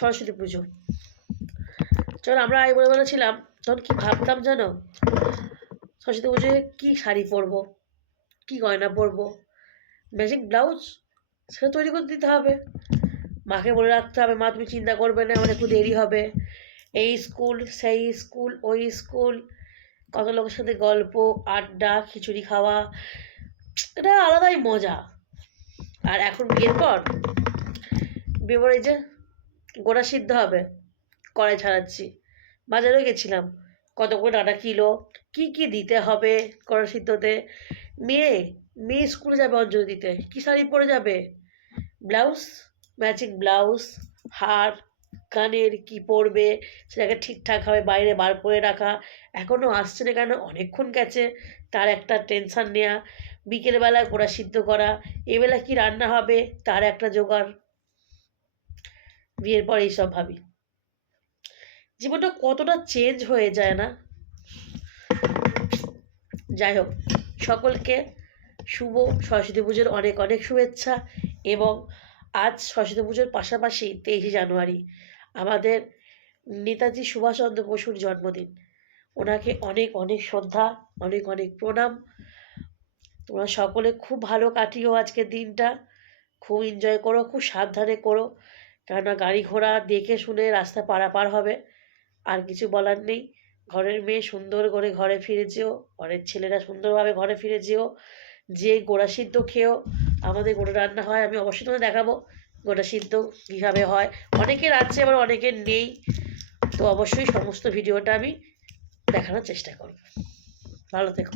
সরস্বতী পুজো। যখন আমরা বলে ছিলাম তখন কি ভাবতাম জানো, সরস্বতী পুজোয় কী শাড়ি পরবো, কী গয়না পরবো, ম্যাচিং ব্লাউজ সেটা তৈরি করে দিতে হবে। মাকে বলে রাখতে হবে, মা তুমি চিন্তা করবে না, আমার একটু দেরি হবে, এই স্কুল সেই স্কুল ওই স্কুল, কত লোকের সাথে গল্প আড্ডা খিচুড়ি খাওয়া, এটা আলাদাই মজা। আর এখন বিয়ের পর এই যে গোড়া সিদ্ধ হবে, কড়াই ছাড়াচ্ছি, বাজারেও গেছিলাম, কত করে ডাটা কিলো, কি কি দিতে হবে কড়া সিদ্ধতে। মেয়ে মেয়ে স্কুলে যাবে অঞ্জলি দিতে, কী শাড়ি পরে যাবে, ব্লাউজ, ম্যাচিং ব্লাউজ, হার কানের কি পরবে সেটাকে ঠিকঠাকভাবে বাইরে বার করে রাখা, এখনও আসছে না কেন, অনেকক্ষণ গেছে, তার একটা টেনশান নেওয়া, বিকেলবেলা গোড়া সিদ্ধ করা, এবেলা কি রান্না হবে তার একটা জোগাড়। বিয়ের পর এইসব ভাবি, জীবনটা কতটা চেঞ্জ হয়ে যায় না। যাই হোক, সকলকে শুভ সরস্বতী পুজোর অনেক অনেক শুভেচ্ছা। এবং আজ সরস্বতী পুজোর পাশাপাশি 23শে জানুয়ারি আমাদের নেতাজি সুভাষচন্দ্র বসুর জন্মদিন। ওনাকে অনেক অনেক শ্রদ্ধা, অনেক অনেক প্রণাম। তোমরা সকলে খুব ভালো কাটিও আজকের দিনটা, খুব এনজয় করো, খুব সাবধানে করো, কেননা গাড়ি ঘোড়া দেখে শুনে রাস্তা পারাপার হবে। আর কিছু বলার নেই, ঘরের মেয়ে সুন্দর করে ঘরে ফিরে যেও, ঘরের ছেলেরা সুন্দরভাবে ঘরে ফিরে যেও, যে গোড়া সিদ্ধ খেয়েও। আমাদের গোটা রান্না হয়, আমি অবশ্যই তোমাদের দেখাবো গোটা সিদ্ধ কীভাবে হয়, অনেকের আছে আবার অনেকের নেই, তো অবশ্যই সমস্ত ভিডিওটা আমি দেখানোর চেষ্টা করব। ভালো থেকো।